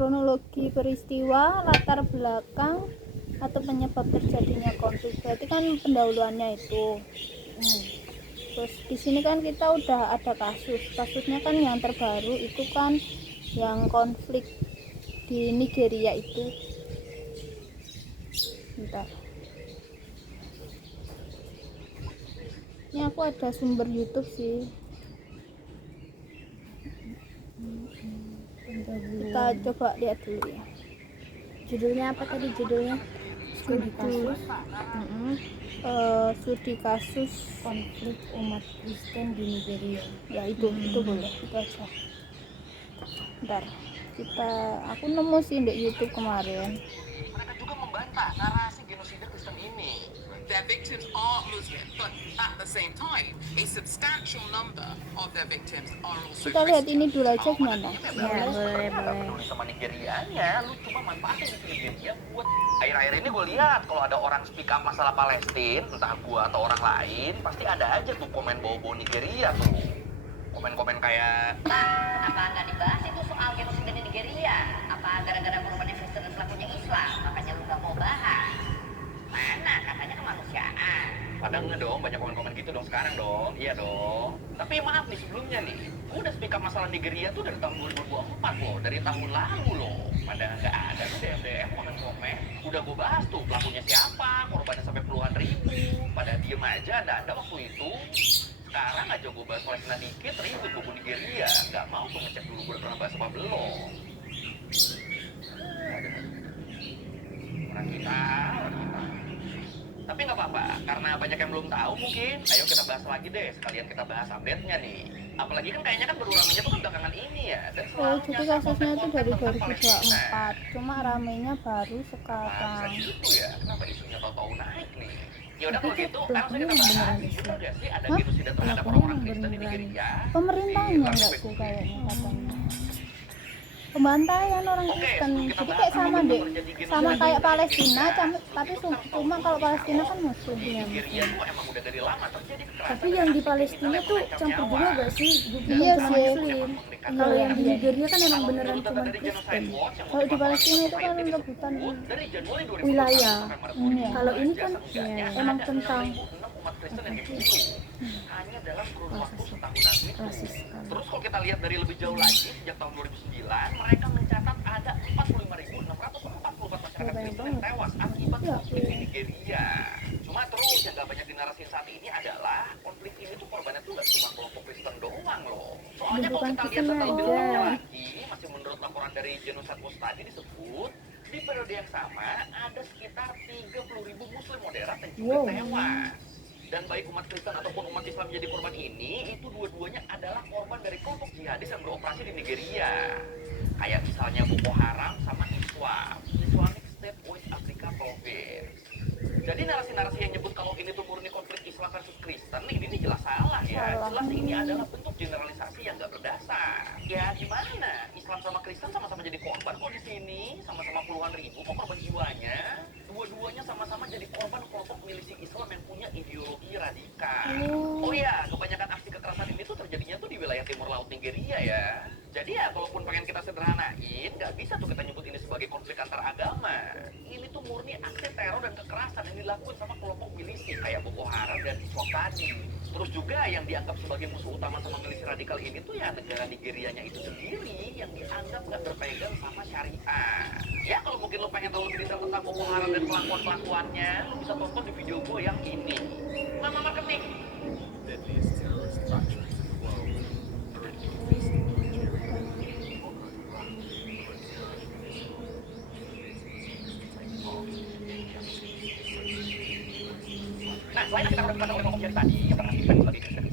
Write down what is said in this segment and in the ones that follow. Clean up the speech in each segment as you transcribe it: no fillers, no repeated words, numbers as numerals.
kronologi peristiwa, latar belakang atau penyebab terjadinya konflik. Berarti kan pendahuluannya itu. Terus di sini kan kita udah ada kasusnya kan yang terbaru itu kan yang konflik di Nigeria itu. Bentar. Ini aku ada sumber YouTube sih. Kita coba lihat dulu ya. Judulnya apa tadi judulnya? Studi kasus Studi kasus konflik umat Kristen di Nigeria. ya itu boleh, itu aja. Bentar, aku nemu sih di YouTube kemarin. Mereka juga membantah narasi genosida Kristen ini. Their victims are Muslim, but at the same time, a substantial number of their victims are also Kita lihat ini dulu aja gimana. Ya, boleh. Peduli sama Nigerianya, lu cuma manfaatin Nigeria buat. Akhir-akhir ini gue lihat kalau ada orang speak up masalah Palestina, entah gue atau orang lain, pasti ada aja tuh komen bawa-bawa Nigeria tuh. Komen-komen kayak, apa nggak dibahas itu soal genosida di Nigeria? Apa gara-gara korbannya Kristen dan pelakunya Islam, makanya lu nggak mau bahas? Mana katanya kemanusiaan? padahal enggak dong, banyak komen-komen gitu dong sekarang dong, iya dong. Tapi maaf nih sebelumnya nih, gue udah speak up masalah Nigeria tuh dari tahun 2024 loh, dari tahun lalu loh. Padahal nggak ada tuh DM komen-komen, udah gue bahas tuh pelakunya siapa, korbannya sampai puluhan ribu, pada diem aja, ada waktu itu. Sekarang aja gue bahas Palestina dikit, ribut buku Nigeria, nggak mau tuh ngecek dulu gue udah pernah bahas apa belum. Orang kita. Tapi nggak apa-apa, karena banyak yang belum tahu mungkin. Ayo kita bahas lagi deh, sekalian kita bahas update-nya nih. Apalagi kan kayaknya kan baru ramenya tuh kan belakangan ini ya. Dan Jadi kasusnya itu dari 2024, cuma ramenya baru sekarang. Bisa gitu ya, kenapa isunya tahu-tahu naik nih? Ya udah kalau gitu, langsung kita bahas. Bener gak sih ada genosida terhadap orang Kristen di Nigeria? Pemerintahnya enggak sih kayaknya katanya. Pembantaian orang Kristen, jadi kayak sama kayak Palestina, tapi cuma kalau Palestina kan Muslim ya. Nigeria tuh emang udah dari lama terjadi kekerasan. Tapi yang di Palestina tuh campur juga gak sih? Bukan Iya cuma sih. Muslim. Kalau yang di Nigeria kan emang beneran cuma Kristen. Kalau di Palestina itu kan rebutan Wilayah. Iya. Kalau ini kan emang tentang umat Kristen yang dibunuh hanya dalam kurun waktu setahunan itu. rasis. Terus kalau kita lihat dari lebih jauh lagi, sejak tahun 2009 mereka mencatat ada 45.644 masyarakat Kristen yang tewas akibat konflik di Nigeria. Cuma terus yang gak banyak dinarasi saat ini adalah konflik ini tuh korbannya tuh gak cuma kelompok Kristen doang loh. Soalnya kalau kita lihat data lebih lengkapnya lagi, masih menurut laporan dari Genocide Watch tadi disebut di periode yang sama ada sekitar 30.000 Muslim moderat yang juga tewas. Dan baik umat Kristen ataupun umat Islam menjadi korban ini, itu dua-duanya adalah korban dari kelompok jihadis yang beroperasi di Nigeria. Kayak misalnya Boko Haram sama Islamic State West Africa Province. Jadi narasi-narasi yang nyebut kalau ini tuh murni konflik Islam versus Kristen, ini jelas salah ya. Jelas ini adalah bentuk generalisasi yang nggak berdasar. Ya gimana? Islam sama Kristen sama-sama jadi korban kok di sini, sama-sama puluhan ribu kok korban jiwanya. Dua-duanya sama-sama jadi korban kelompok milisi Islam yang punya ideologi radikal. Oh ya, kebanyakan aksi kekerasan ini tuh terjadinya tuh di wilayah timur laut Nigeria ya. Jadi ya, kalaupun pengen kita sederhanain, nggak bisa tuh kita nyebut ini sebagai konflik antar agama. Ini tuh murni aksi teror dan kekerasan yang dilakukan sama kelompok milisi kayak Boko Haram dan Islam tadi. Terus juga yang dianggap sebagai musuh utama sama milisi radikal ini tuh ya negara Nigerianya itu sendiri yang dianggap nggak berpegang sama syariah. Ya kalau mungkin lo pengen tahu lebih detail tentang Boko Haram dan kelakuan-kelakuannya, lo bisa tonton di video gue yang ini. Mama Marketing. Nah, selain kita udah oleh kelompok jihadis tadi yang mengakibatkan sebagai Kristen,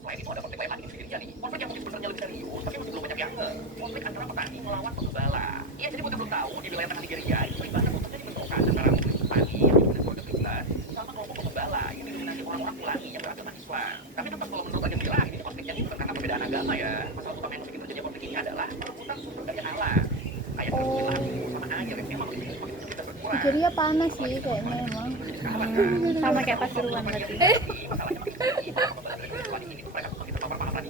selain itu ada konflik lain lagi di Nigeria nih. Konflik yang mungkin sebenarnya lebih serius, tapi masih belum banyak yang nge. Konflik antara petani melawan pengembala. Iya, jadi buat yang belum tahu, di wilayah tengah Nigeria itu sering banget terjadi bentrokan antara petani yang didominasi keluarga Kristen sama kelompok pengembala yang didominasi orang-orang Fulani yang beragama Islam. Tapi tetap kalau menurut agen Mila, ini konfliknya ini bukan karena perbedaan agama ya. Masalah utama yang bikin terjadi konflik ini adalah perebutan sumber daya alam. Kayak perkebunan sama air yang memang lebih kita berkurang. Nigeria panas sih kayaknya emang. Sama kayak Pasuruan berarti.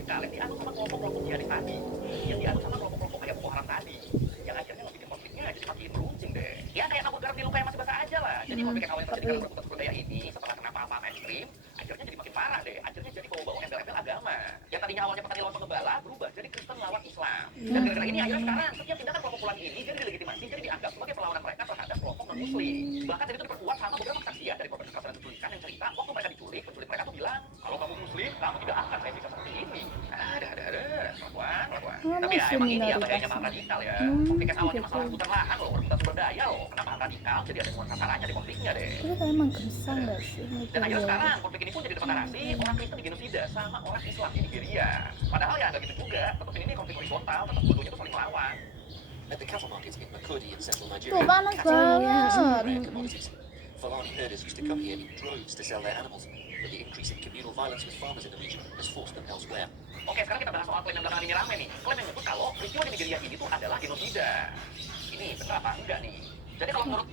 Yang dianut sama kelompok-kelompok kayak Boko Haram tadi, yang akhirnya membuat Jadi konflik yang awalnya terjadi karena berkutat budaya ini setelah kena paham ekstrim, akhirnya jadi makin parah deh. Akhirnya jadi bawa-bawa embel-embel agama. Yang tadinya awalnya petani lawan pengembala berubah jadi Kristen lawan Islam. Dan gara-gara ini akhirnya sekarang setiap tindakan kelompok pulang ini jadi dilegitimasi, jadi dianggap sebagai perlawanan mereka terhadap kelompok non-muslim. Bahkan jadi itu diperkuat sama beberapa kesaksian dari korban kekerasan dan penculikan yang cerita waktu mereka diculik, penculik mereka tuh bilang, kalau kamu muslim, kamu tidak akan saya siksa seperti ini. Ada, perempuan. Tapi ya emang ini ya bahayanya mahal radikal ya. Konflik yang awalnya masalah rebutan lahan loh, rebutan sumber daya loh. Kenapa radikal? Jadi ada semua sasarannya di konfliknya deh. Itu emang gersang gak sih Dan akhirnya sekarang konflik ini pun jadi tempat narasi orang Kristen digenosida sama orang Islam di Nigeria. Padahal ya nggak gitu juga. Tetap ini konflik horizontal, tetap dua-duanya tuh saling melawan. At the cattle market in Makurdi in central tuh Nigeria, panas cattle were banget. rare commodities. Fulani herders used to come here in droves to sell their animals, but the increase in communal violence with farmers in the region has forced them elsewhere. Oke, sekarang kita bahas soal klaim yang belakangan ini rame nih. Klaim yang menyebut kalau peristiwa di Nigeria ini tuh adalah genosida. Ini benar apa enggak nih? Jadi kalau menurut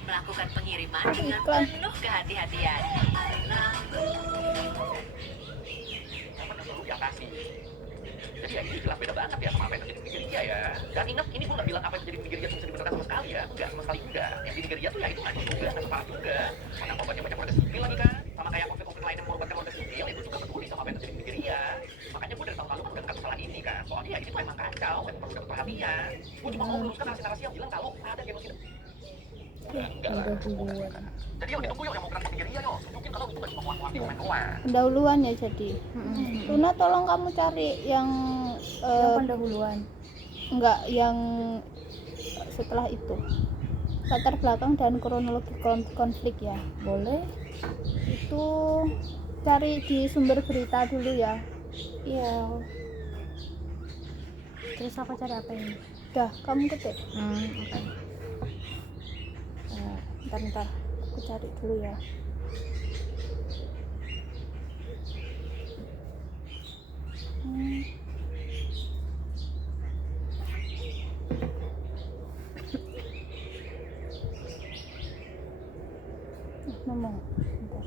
Melakukan pengiriman dengan Iklan. penuh kehati-hatian. apa dulu diatasi. Jadi ya ini jelas beda banget ya sama apa yang terjadi di Nigeria ya. Dan ingat, ini gue nggak bilang apa yang terjadi di Nigeria itu bisa dibenarkan sama sekali ya. Enggak, sama sekali enggak. Yang di Nigeria tuh ya itu hancur juga, nggak separah juga. Mana korbannya banyak warga sipil lagi kan. Sama kayak konflik-konflik lain yang mengorbankan warga sipil, itu juga peduli sama apa yang terjadi di Nigeria. Makanya gue dari tahun lalu kan udah angkat masalah ini kan. Soalnya ya ini tuh emang kacau, emang perlu dapat perhatian. Gue cuma mau meluruskan narasi-narasi yang bilang kalau ada genosida. Enggak lah. Jadi yang ditunggu yang mau gerak ke Nigeria yo, tunjukin kalau itu nggak cuma muat-muat di komen doang. Pendahuluan ya jadi. Luna tolong kamu cari yang Pendahuluan. enggak yang setelah itu. Latar belakang dan kronologi konflik ya. Boleh? Itu cari di sumber berita dulu ya. Iya. Terus aku cari apa ini? Dah, kamu ketik. Oke. Bentar. Aku cari dulu ya. Ngomong. Bentar.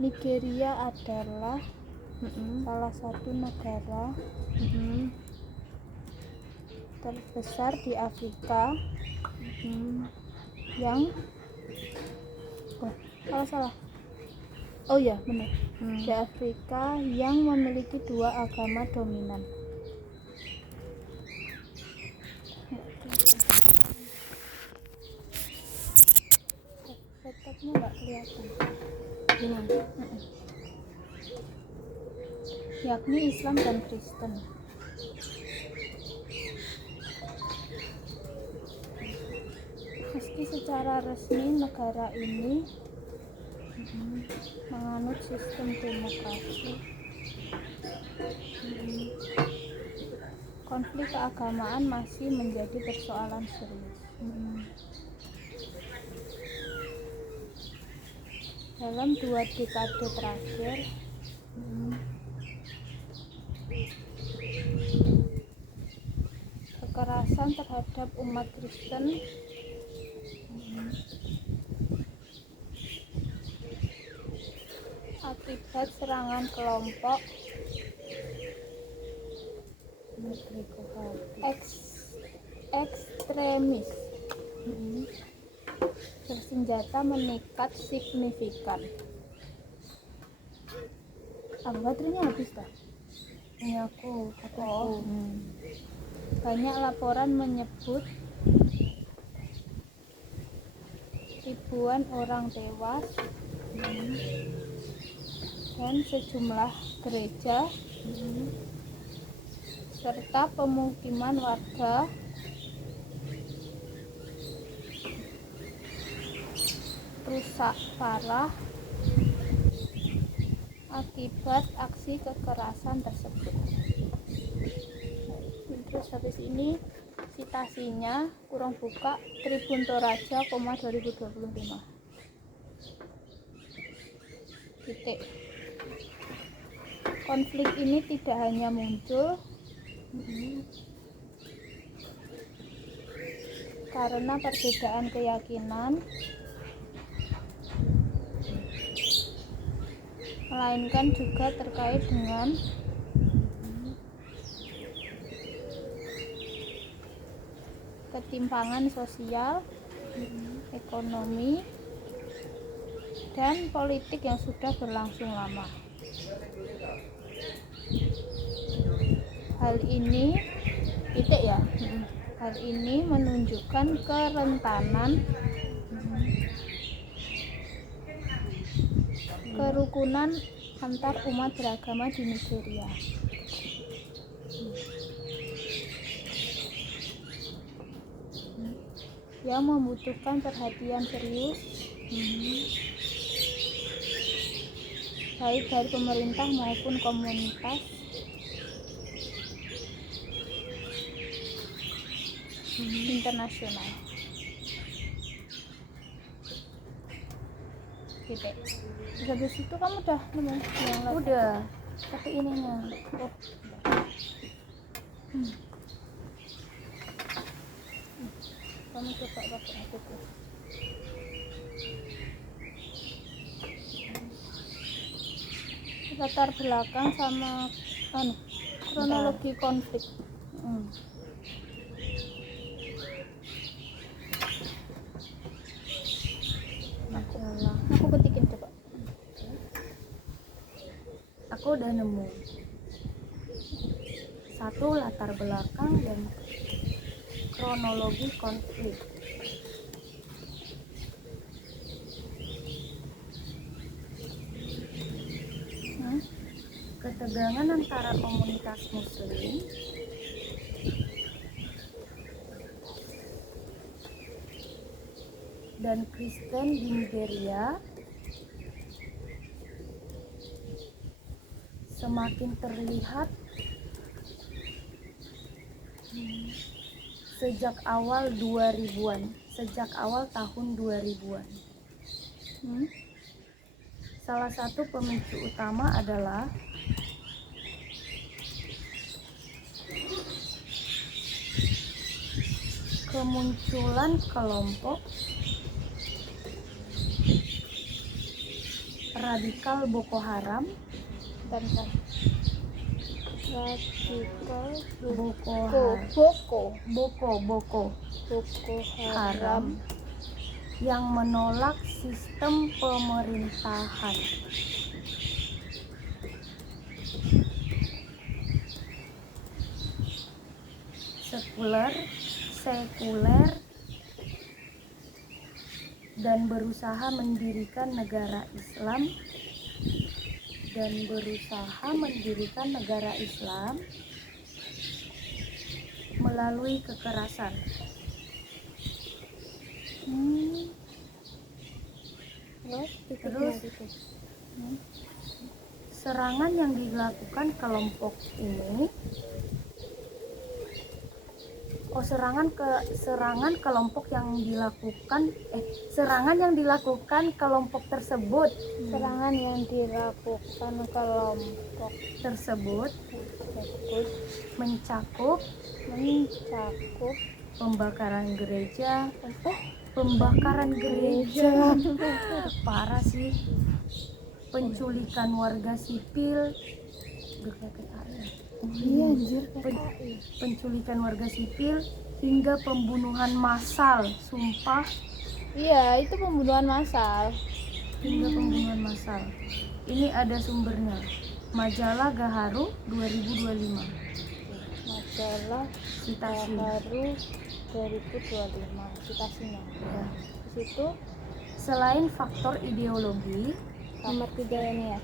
Nigeria adalah salah satu negara terbesar di Afrika yang salah. Oh ya, benar. Di Afrika yang memiliki dua agama dominan. Laptopnya nggak kelihatan. Yakni Islam dan Kristen. Meski secara resmi negara ini menganut sistem demokrasi, konflik keagamaan masih menjadi persoalan serius. Dalam 2 dekade terakhir, kekerasan terhadap umat Kristen akibat serangan kelompok ekstremis bersenjata meningkat signifikan. Baterainya habis dah. Ini aku. Banyak laporan menyebut ribuan orang tewas dan sejumlah gereja serta pemukiman warga rusak parah akibat aksi kekerasan tersebut. Terus habis ini citasinya kurang buka Tribun Toraja, 2025. Titik. Konflik ini tidak hanya muncul karena perbedaan keyakinan, melainkan juga terkait dengan ketimpangan sosial, ekonomi, dan politik yang sudah berlangsung lama. Hal ini Hal ini menunjukkan kerentanan kerukunan antar umat beragama di Nigeria. Yang membutuhkan perhatian serius baik dari pemerintah maupun komunitas internasional. Gitu. Terus habis itu kamu udah nemu yang lain? Udah, tapi ininya. Oh. Kamu coba pakai aku tuh. Latar belakang sama kronologi konflik. Aku ketikin coba. Aku udah nemu. 1. Latar belakang dan kronologi konflik. Ketegangan antara komunitas muslim dan Kristen di Nigeria semakin terlihat sejak awal 2000-an, sejak awal tahun 2000-an. Salah satu pemicu utama adalah kemunculan kelompok radikal Boko Haram dan radikal Boko Haram yang menolak sistem pemerintahan sekuler dan berusaha mendirikan negara Islam melalui kekerasan. Terus serangan yang dilakukan kelompok ini serangan yang dilakukan kelompok tersebut mencakup pembakaran gereja parah sih, penculikan warga sipil, penculikan warga sipil hingga pembunuhan massal. Sumpah, iya, itu pembunuhan massal. Ini ada sumbernya, majalah Gaharu 2025. Majalah Gaharu 2025 citasinya. Ya. Di situ Selain faktor ideologi, nomor 3 ini ya.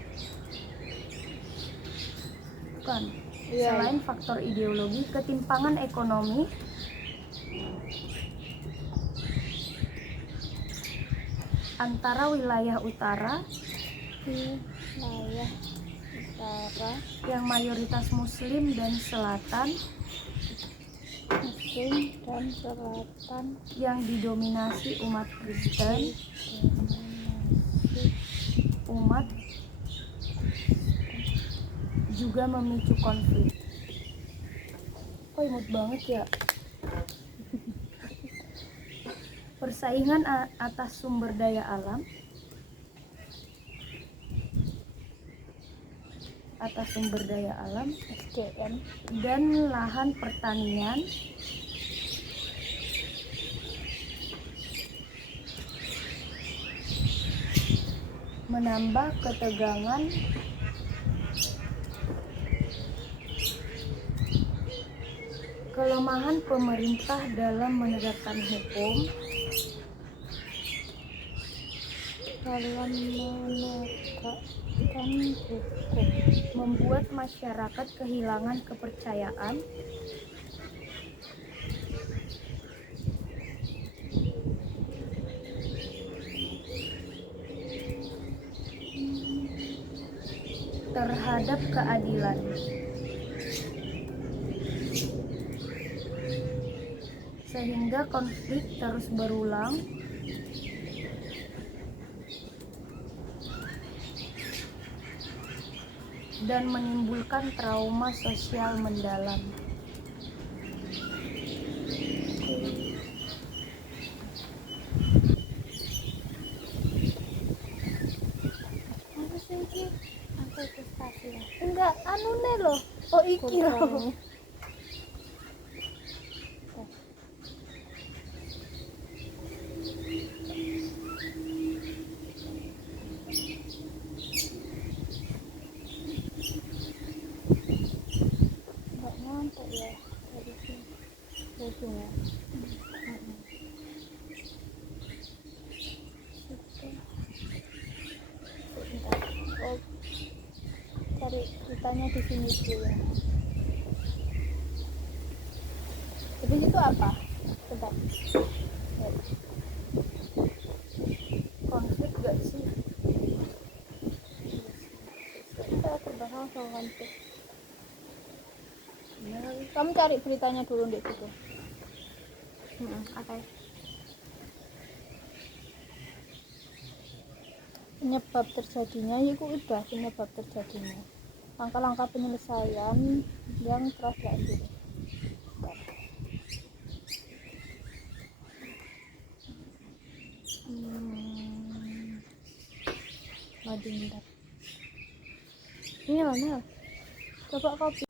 bukan. Iya. Selain faktor ideologi, ketimpangan ekonomi antara wilayah utara yang mayoritas muslim dan selatan yang didominasi umat Kristen juga memicu konflik. Oh, imut banget ya. Persaingan atas sumber daya alam, SDM dan lahan pertanian menambah ketegangan kelemahan pemerintah dalam menegakkan hukum, membuat masyarakat kehilangan kepercayaan, terhadap keadilan. Sehingga konflik terus berulang dan menimbulkan trauma sosial mendalam. Apa sih iki? Kontestasi ya. Enggak, anune loh. Oh iki loh. Enggak nyampe ya dari sini. Ujungnya. Sebentar. Oh, cari ceritanya di sini dulu ya. Habis itu apa? Coba. Ya. Konflik gak sih? Kita terbang sama konflik. Kamu cari beritanya dulu di situ. Oke. Penyebab terjadinya itu udah penyebab terjadinya. Langkah-langkah penyelesaian yang telah diambil. Bentar. Ini loh Mel. Coba kopi.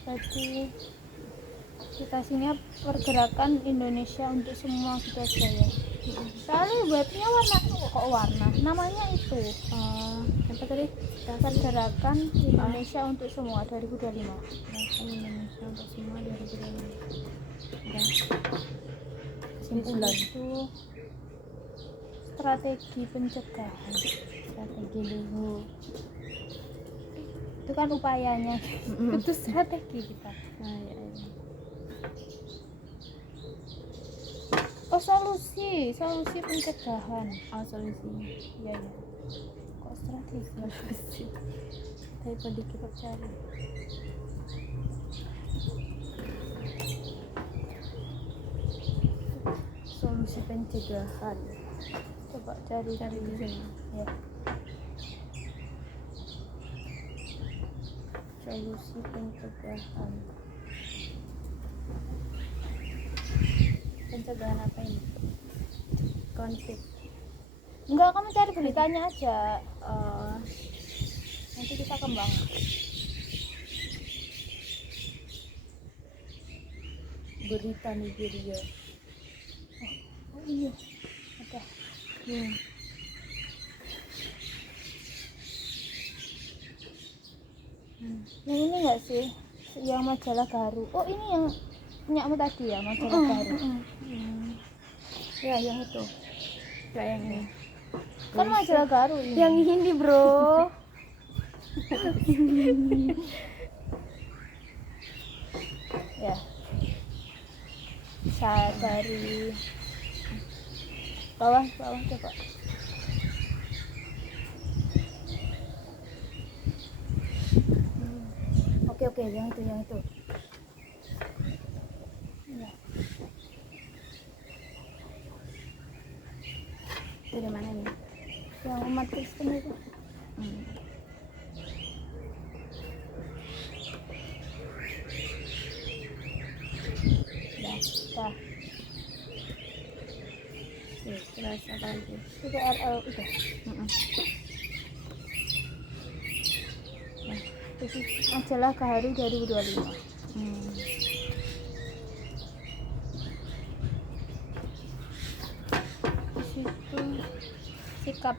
Jadi citasinya pergerakan Indonesia untuk semua kita saya. Soalnya buatnya warna namanya itu apa tadi, pergerakan Indonesia untuk semua 2025. Gerakan Indonesia untuk semua 2025. Dan Kesimpulan itu strategi pencegahan, strategi dulu itu kan upayanya. Itu strategi kita. nah, ya. Oh, solusi pencegahan. Oh, solusinya. Iya ya. Kok strategi? Daripada kita cari. Solusi pencegahan. Coba cari Di sini. ya. Solusi pencegahan. Pencegahan apa ini? Konflik. Enggak, kamu cari beritanya aja. Oh, Nanti kita kembang. berita Nigeria. Oh iya, ada. Yang ini enggak sih? Yang majalah Garu. Oh, ini yang punyamu tadi ya, majalah Garu. Ya, yang itu. Gak yang ini. Kan majalah Garu ini. Yang ini, bro. Ya. Dari bawah coba. Oke, yang itu. Ya. Itu dari mana nih? Yang umat Kristen itu. Dah. Terus apa lagi? Itu RL udah. Itu majalah Garu 2025. Di situ sikap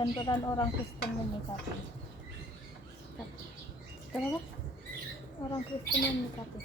dan peran orang Kristen menyikapi. Kenapa? Orang Kristen menyikapi.